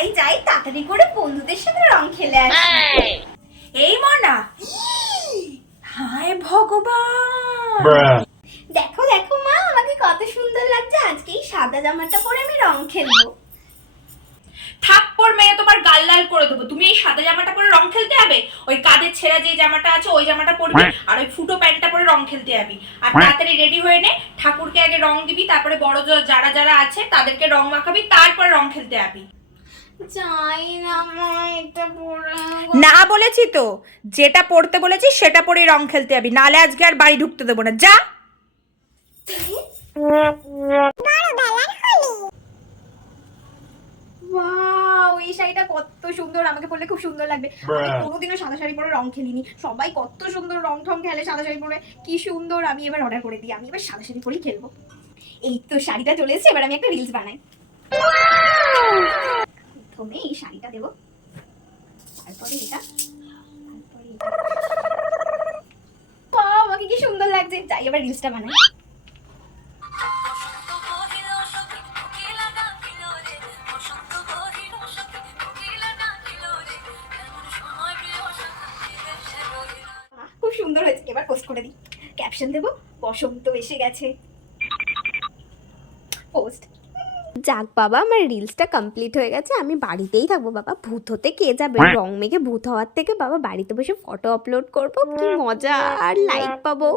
যাই যাই তাড়াতাড়ি করে বন্ধুদের সাথে রং খেলে আসি। এই মনা, হায় ভগবান, দেখো দেখো মা, আমাকে কত সুন্দর লাগছে। আজকে এই সাদা জামাটা পরে আমি রং খেলবো। থাপ্পড় মেরে তোমার গাল লাল করে দেবো। তুমি এই সাদা জামাটা পরে রং খেলতে যাবে? ওই কাঁধের ছেঁড়া যে জামাটা আছে ওই জামাটা পরবি, আর ওই ফুটো প্যান্টটা পরে রং খেলতে যাবি। আর তাড়াতাড়ি রেডি হয়ে নে, ঠাকুরকে আগে রং দিবি, তারপরে বড় যারা যারা আছে তাদেরকে রং মাখাবি, তারপরে রং খেলতে যাবি। যাই না মা, এটা পরে না বলেছি তো, যেটা পড়তে বলেছি সেটা পরে রং খেলতে যাবি, নালে আজকে আর বাড়ি ঢুকতে দেবো না, যা। ওয়াও, এই শাড়িটা কত সুন্দর, আমাকে পরলে খুব সুন্দর লাগবে। আমি কোনোদিনও সাদা শাড়ি পরে রং খেলিনি, সবাই কত সুন্দর রং ঠং খেলে সাদা শাড়ি পরে, কি সুন্দর। আমি এবার অর্ডার করে দিই, আমি এবার সাদা শাড়ি পরেই খেলবো। এই তো শাড়িটা চলে এসেছে, এবার আমি একটা রিলস বানাই। প্রথমে এই শাড়িটা দেবো, তারপরে এটা, তারপরে এটা। বাহ, আমাকে কি সুন্দর লাগছে। যাই এবার রিলসটা বানাই। খুব সুন্দর হয়েছে, এবার পোস্ট করে দিই। ক্যাপশন দেবো, বসন্ত এসে গেছে, পোস্ট। যাক বাবা, আমার রিলসটা কমপ্লিট হয়ে গেছে। আমি বাড়িতেই থাকবো বাবা, ভূত হতে কে যাবে? রং মেখে ভূত হওয়ার থেকে বাবা বাড়িতে বসে ফটো আপলোড করবো, কি মজা, আর লাইক পাবো।